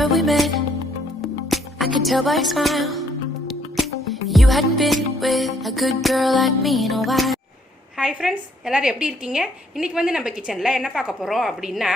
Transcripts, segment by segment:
Remember we met? I could tell by your smile. You hadn't been with a good girl like me in a while. Hi friends எல்லோரும் எப்படி இருக்கீங்க? இன்றைக்கி வந்து நம்ம கிச்சனில் என்ன பார்க்க போகிறோம் அப்படின்னா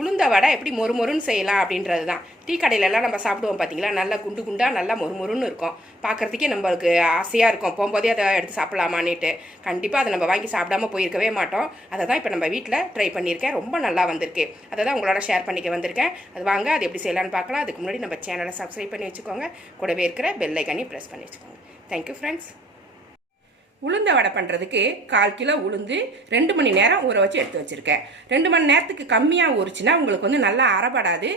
உளுந்த வடை எப்படி மொறு மொறுன்னு செய்யலாம் அப்படின்றது தான் டீ கடையிலலாம் நம்ம சாப்பிடுவோம் பார்த்தீங்களா நல்லா குண்டு குண்டாக நல்லா மொறு மொறுன்னு இருக்கும். பார்க்குறதுக்கே நம்மளுக்கு ஆசையாக இருக்கும். போகும்போதே அதை எடுத்து சாப்பிடலாமான்னுட்டு. கண்டிப்பாக அதை நம்ம வாங்கி சாப்பிடாம போயிருக்கவே மாட்டோம். அதை தான் இப்போ நம்ம வீட்டில் ட்ரை பண்ணியிருக்கேன். ரொம்ப நல்லா வந்திருக்கு. அதை தான் உங்களோட ஷேர் பண்ணிக்க வந்திருக்கேன். அது வாங்க அது எப்படி செய்யலாம்னு பார்க்கலாம். அதுக்கு முன்னாடி நம்ம சேனலை சப்ஸ்கிரைப் பண்ணி வச்சுக்கோங்க. கூடவே இருக்கிற பெல் ஐக்கானையும் ப்ரெஸ் பண்ணி வச்சுக்கோங்க. தேங்க்யூ ஃப்ரெண்ட்ஸ் உளுந்த வடை பண்ணுறதுக்கு கால் கிலோ உளுந்து ரெண்டு மணி நேரம் ஊற வச்சு எடுத்து வச்சுருக்கேன். ரெண்டு மணி நேரத்துக்கு கம்மியாக ஊறிச்சுன்னா உங்களுக்கு வந்து நல்லா அறப்படாது.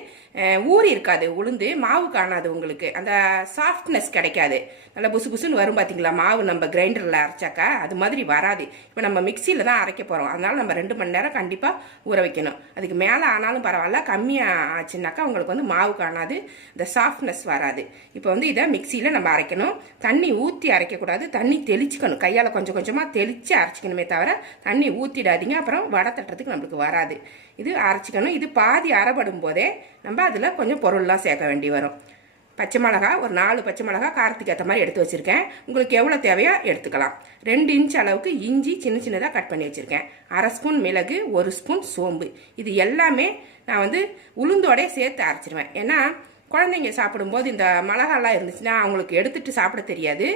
ஊறி இருக்காது உளுந்து மாவு காணாது உங்களுக்கு. அந்த சாஃப்ட்னஸ் கிடைக்காது. நல்லா புசு புசுன்னு வரும் பார்த்தீங்களா மாவு நம்ம கிரைண்டரில் அரைச்சாக்கா அது மாதிரி வராது. இப்போ நம்ம மிக்சியில் தான் அரைக்க போகிறோம் அதனால் நம்ம ரெண்டு மணி நேரம் கண்டிப்பாக ஊற வைக்கணும். அதுக்கு மேலே ஆனாலும் பரவாயில்ல. கம்மியாக ஆச்சுனாக்கா உங்களுக்கு வந்து மாவு காணாது. இந்த சாஃப்ட்னஸ் வராது. இப்போ வந்து இதை மிக்சியில் நம்ம அரைக்கணும். தண்ணி ஊற்றி அரைக்கக்கூடாது. தண்ணி தெளிச்சுக்கணும். கை கையால் கொஞ்சம் கொஞ்சமாக தெளித்து அரைச்சிக்கணுமே தவிர தண்ணி ஊற்றிடாதீங்க அப்புறம் வடை தட்டுறதுக்கு நம்மளுக்கு வராது. இது அரைச்சிக்கணும். இது பாதி அறப்படும் போதே நம்ம அதில் கொஞ்சம் பொருள்லாம் சேர்க்க வேண்டி வரும். பச்சை மிளகா ஒரு நாலு பச்சை மிளகா காரத்துக்கு ஏற்ற மாதிரி எடுத்து வச்சுருக்கேன். உங்களுக்கு எவ்வளோ தேவையோ எடுத்துக்கலாம். ரெண்டு இன்ச் அளவுக்கு இஞ்சி சின்ன சின்னதாக கட் பண்ணி வச்சுருக்கேன். அரை ஸ்பூன் மிளகு ஒரு ஸ்பூன் சோம்பு. இது எல்லாமே நான் வந்து உளுந்தோடே சேர்த்து அரைச்சிருவேன். ஏன்னா குழந்தைங்க சாப்பிடும்போது இந்த மிளகாலாம் இருந்துச்சுன்னா அவங்களுக்கு எடுத்துட்டு சாப்பிட தெரியாது.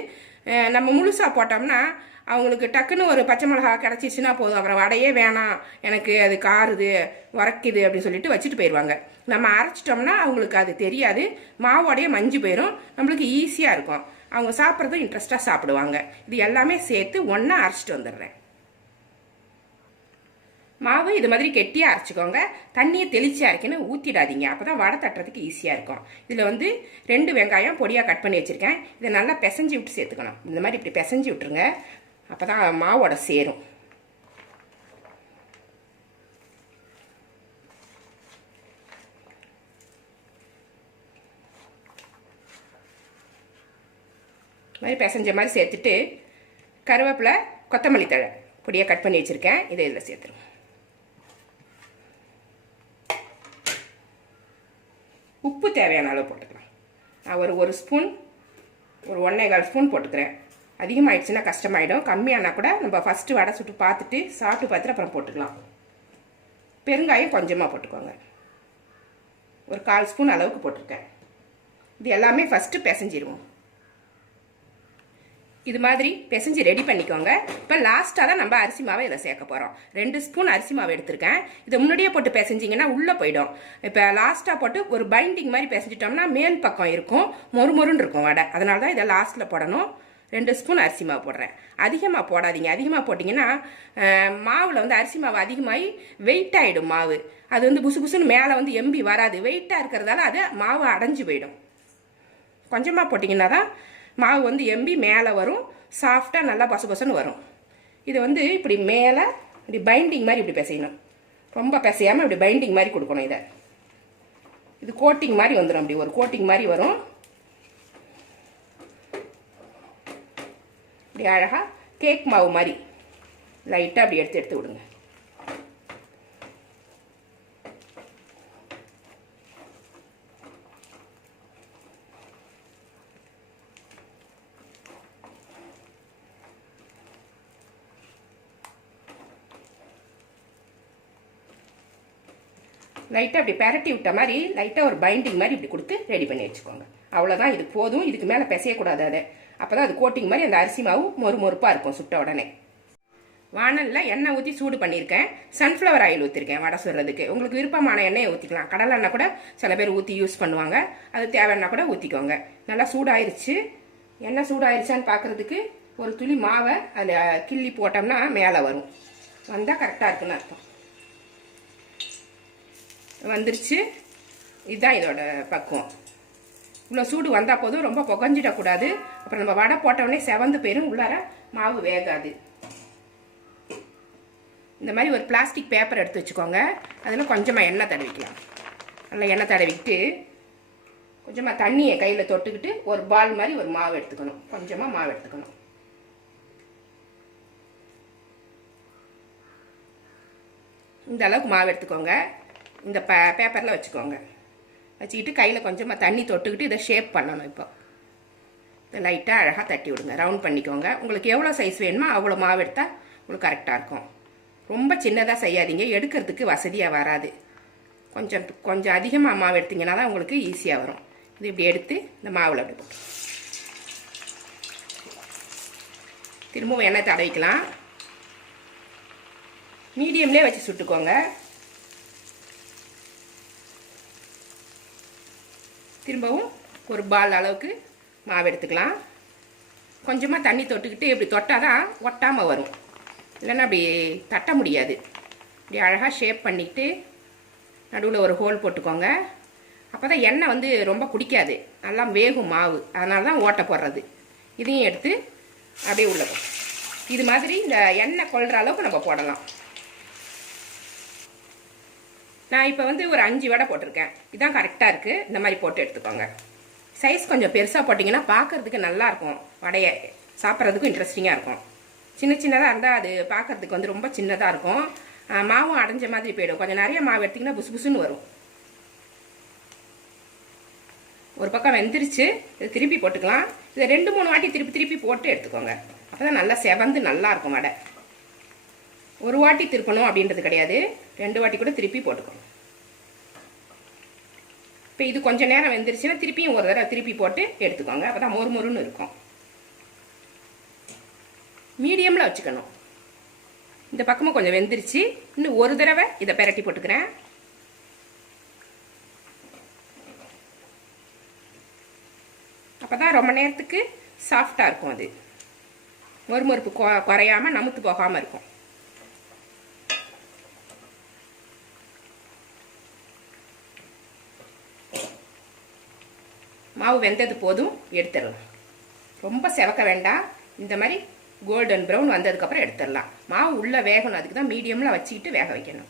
நம்ம முழுசாக போட்டோம்னா அவங்களுக்கு டக்குன்னு ஒரு பச்சை மிளகா கிடச்சிச்சின்னா போதும். அப்புறம் வடையே வேணாம். எனக்கு அது காருது உரைக்குது அப்படின்னு சொல்லிட்டு வச்சுட்டு போயிடுவாங்க நம்ம அரைச்சிட்டோம்னா அவங்களுக்கு அது தெரியாது. மாவோடைய மஞ்சு போயிடும் நம்மளுக்கு ஈஸியாக இருக்கும். அவங்க சாப்பிட்றதும் இன்ட்ரெஸ்ட்டாக சாப்பிடுவாங்க. இது எல்லாமே சேர்த்து ஒன்றா அரைச்சிட்டு வந்துடுறேன். மாவு இது மாதிரி கெட்டியாக அரைச்சிக்கோங்க. தண்ணியை தெளித்து அரைக்கணும் ஊற்றிடாதீங்க அப்போ தான் வடை தட்டுறதுக்கு ஈஸியாக இருக்கும். இதில் வந்து ரெண்டு வெங்காயம் பொடியாக கட் பண்ணி வச்சுருக்கேன். இதை நல்லா பிசைஞ்சு விட்டு சேர்த்துக்கணும். இந்த மாதிரி இப்படி பிசைஞ்சு விட்டுருங்க. அப்போ தான் மாவோட சேரும். இது மாதிரி பிசைஞ்ச மாதிரி சேர்த்துட்டு கருவேப்பிலை கொத்தமல்லி தழை பொடியாக கட் பண்ணி வச்சுருக்கேன். இதை இதில் சேர்த்துருவோம். உப்பு தேவையான அளவு போட்டுக்கலாம். நான் ஒரு ஒரு ஸ்பூன் ஒரு ஒன்றே கால் ஸ்பூன் போட்டுக்கிறேன். அதிகமாகிடுச்சுன்னா கஷ்டமாயிடும். கம்மியானா கூட நம்ம ஃபஸ்ட்டு வடை சுட்டு பார்த்துட்டு சாப்பிட்டு பார்த்துட்டு அப்புறம் போட்டுக்கலாம். பெருங்காயம் கொஞ்சமாக போட்டுக்கோங்க. ஒரு கால் ஸ்பூன் அளவுக்கு போட்டிருக்கேன். இது எல்லாமே ஃபஸ்ட்டு பிசைஞ்சிடுவோம் இது மாதிரி பிசைஞ்சு ரெடி பண்ணிக்கோங்க. இப்போ லாஸ்ட்டாக தான் நம்ம அரிசி மாவை இதில் சேர்க்க போகிறோம் ரெண்டு ஸ்பூன் அரிசி மாவு எடுத்திருக்கேன். இதை முன்னாடியே போட்டு பிசைஞ்சிங்கன்னா உள்ளே போயிடும். இப்போ லாஸ்ட்டாக போட்டு ஒரு பைண்டிங் மாதிரி பிசைஞ்சிட்டோம்னா மேல் பக்கம் இருக்கும். மொறு மொறுன்னு இருக்கும் வடை. அதனால தான் இதை லாஸ்ட்டில் போடணும். ரெண்டு ஸ்பூன் அரிசி மாவு போடுறேன். அதிகமாக போடாதீங்க. அதிகமாக போட்டிங்கன்னா மாவில் வந்து அரிசி மாவு அதிகமாகி வெயிட் ஆகிடும் மாவு. அது வந்து புசு புசுன்னு மேலே வந்து எம்பி வராது. வெயிட்டாக இருக்கிறதால அது மாவு அடைஞ்சு போயிடும். கொஞ்சமாக போட்டிங்கன்னா தான் மாவு வந்து எம்பி மேலே வரும். சாஃப்டாக நல்லா பசு பசுன்னு வரும். இது வந்து இப்படி மேலே இப்படி பைண்டிங் மாதிரி இப்படி பிசையணும். ரொம்ப பிசையாமல் இப்படி பைண்டிங் மாதிரி கொடுக்கணும் இதை. இது கோட்டிங் மாதிரி வந்துடும் அப்படி. ஒரு கோட்டிங் மாதிரி வரும். இப்படி அழகாக கேக் மாவு மாதிரி. லைட்டாக அப்படி எடுத்து எடுத்து விடுங்க. லைட்டாக அப்படி பெரட்டி விட்ட மாதிரி லைட்டாக ஒரு பைண்டிங் மாதிரி இப்படி கொடுத்து ரெடி பண்ணி வச்சுக்கோங்க. அவ்வளோதான் இது போதும் இதுக்கு மேலே பிசையக்கூடாது அதை. அப்போ தான் அது கோட்டிங் மாதிரி அந்த அரிசி மாவு மொறு மொறுப்பாக இருக்கும் சுட்ட உடனே. வானலில் எண்ணெய் ஊற்றி சூடு பண்ணியிருக்கேன். சன்ஃப்ளவர் ஆயில் ஊற்றிருக்கேன் வடை சுடுறதுக்கு. உங்களுக்கு விருப்பமான எண்ணெயை ஊற்றிக்கலாம் கடலை எண்ணெய் கூட சில பேர் ஊற்றி யூஸ் பண்ணுவாங்க. அது தேவைன்னா கூட ஊற்றிக்கோங்க நல்லா சூடாயிருச்சு. எண்ணெய் சூடாயிருச்சான்னு பார்க்குறதுக்கு ஒரு துளி மாவை அதில் கிள்ளி போட்டோம்னா மேலே வரும். வந்தால் கரெக்டாக இருக்குன்னு அர்த்தம். வந்துருச்சு. இதுதான் இதோட பக்குவம். இவ்வளோ சூடு வந்தால் போதும் ரொம்ப புகஞ்சிடக்கூடாது. அப்புறம் நம்ம வடை போட்டவுடனே செவந்து போயிடும் உள்ளார மாவு வேகாது. இந்த மாதிரி ஒரு பிளாஸ்டிக் பேப்பர் எடுத்து வச்சுக்கோங்க. அதில் கொஞ்சமாக எண்ணெய் தடவிக்கலாம். நல்லா எண்ணெய் தடவிட்டு கொஞ்சமாக தண்ணியை கையில் தொட்டுக்கிட்டு ஒரு பால் மாதிரி ஒரு மாவு எடுத்துக்கணும். கொஞ்சமாக மாவு எடுத்துக்கணும். இந்த அளவுக்கு மாவு எடுத்துக்கோங்க. இந்த பே பேப்பரில் வச்சுக்கோங்க. வச்சுக்கிட்டு கையில் கொஞ்சமாக தண்ணி தொட்டுக்கிட்டு இதை ஷேப் பண்ணணும் இப்போ. இதை லைட்டாக அழகாக தட்டி விடுங்க. ரவுண்ட் பண்ணிக்கோங்க. உங்களுக்கு எவ்வளோ சைஸ் வேணுமோ அவ்வளோ மாவு எடுத்தால் உங்களுக்கு கரெக்டாக இருக்கும். ரொம்ப சின்னதாக செய்யாதீங்க. எடுக்கிறதுக்கு வசதியாக வராது. கொஞ்சம் கொஞ்சம் அதிகமாக மாவு எடுத்தீங்கன்னா தான் உங்களுக்கு ஈஸியாக வரும். இது இப்படி எடுத்து இந்த மாவில் அப்படி போட்டு. திரும்பவும் எண்ணெய் தடவிக்கலாம். மீடியம்லேயே வச்சு சுட்டுக்கோங்க. திரும்பவும் ஒரு பால் அளவுக்கு மாவு எடுத்துக்கலாம். கொஞ்சமாக தண்ணி தொட்டுக்கிட்டு இப்படி தொட்டால் தான் ஒட்டாமல் வரும். இல்லைன்னா அப்படி தட்ட முடியாது. இப்படி அழகாக ஷேப் பண்ணிவிட்டு நடுவில் ஒரு ஹோல் போட்டுக்கோங்க. அப்போ தான் எண்ணெய் வந்து ரொம்ப குடிக்காது. நல்லா வேகும் மாவு. அதனால தான் ஓட்டை போடுறது. இதையும் எடுத்து அப்படியே உள்ள இது மாதிரி இந்த எண்ணெய் கொள்கிற அளவுக்கு நம்ம போடலாம். நான் இப்போ வந்து ஒரு அஞ்சு வடை போட்டிருக்கேன். இதான் கரெக்டாக இருக்குது இந்த மாதிரி போட்டு எடுத்துக்கோங்க. சைஸ் கொஞ்சம் பெருசாக போட்டிங்கன்னா பார்க்கறதுக்கு நல்லா இருக்கும். வடையை சாப்பிட்றதுக்கும் இன்ட்ரெஸ்டிங்காக இருக்கும். சின்ன சின்னதாக இருந்தால் அது பார்க்கறதுக்கு வந்து ரொம்ப சின்னதாக இருக்கும். மாவும் அடைஞ்ச மாதிரி போயிடும். கொஞ்சம் நிறைய மாவு எடுத்திங்கன்னா புசு புசுன்னு வரும். ஒரு பக்கம் வெந்துருச்சு. இது திருப்பி போட்டுக்கலாம். இதை ரெண்டு மூணு வாட்டி திருப்பி திருப்பி போட்டு எடுத்துக்கோங்க. அப்போ தான் நல்லா செவந்து நல்லாயிருக்கும் வடை. ஒரு வாட்டி திருப்பணும் அப்படின்றது கிடையாது. ரெண்டு வாட்டி கூட திருப்பி போட்டுக்கணும். இப்போ இது கொஞ்சம் நேரம் வெந்துருச்சுன்னா திருப்பியும் ஒரு தடவை திருப்பி போட்டு எடுத்துக்கோங்க. அப்போ தான் மொறு மொறுன்னு இருக்கும். மீடியமில் வச்சுக்கணும். இந்த பக்கமும் கொஞ்சம் வெந்துருச்சு. இன்னும் ஒரு தடவை இதை பெரட்டி போட்டுக்கிறேன். அப்போ தான் ரொம்ப நேரத்துக்கு சாஃப்டாக இருக்கும் அது. மொறுமொறுப்பு கொ குறையாம நமுத்து போகாமல் இருக்கும். மாவு வெந்தது போதும் எடுத்துடலாம். ரொம்ப செவக்க வேண்டாம். இந்த மாதிரி கோல்டன் ப்ரௌன் வந்ததுக்கப்புறம் எடுத்துடலாம். மாவு உள்ளே வேகணும். அதுக்கு தான் மீடியமில் வச்சுக்கிட்டு வேக வைக்கணும்.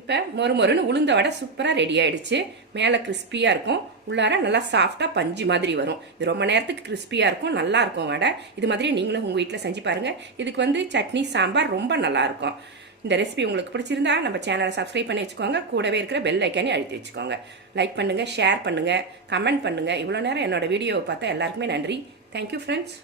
இப்போ மொறு மொறுன்னு உளுந்த வடை சூப்பராக ரெடி ஆகிடுச்சு மேலே கிறிஸ்பியாக இருக்கும். உள்ளார நல்லா சாஃப்டாக பஞ்சு மாதிரி வரும். இது ரொம்ப நேரத்துக்கு கிறிஸ்பியாக இருக்கும் நல்லா இருக்கும் வடை. இது மாதிரி நீங்களும் உங்கள் வீட்டில் செஞ்சு பாருங்கள் இதுக்கு வந்து சட்னி சாம்பார் ரொம்ப நல்லாயிருக்கும் இந்த ரெசிபி உங்களுக்கு பிடிச்சிருந்தா நம்ம சேனலை சப்ஸ்கிரைப் பண்ணி வச்சுக்கோங்க. கூடவே இருக்கிற பெல் ஐக்கானே அழுத்தி வச்சுக்கோங்க. லைக் பண்ணுங்கள் ஷேர் பண்ணுங்கள் கமெண்ட் பண்ணுங்கள் இவ்வளோ நேரம் என்னோட வீடியோவை பார்த்தா எல்லாருக்குமே நன்றி. Thank you friends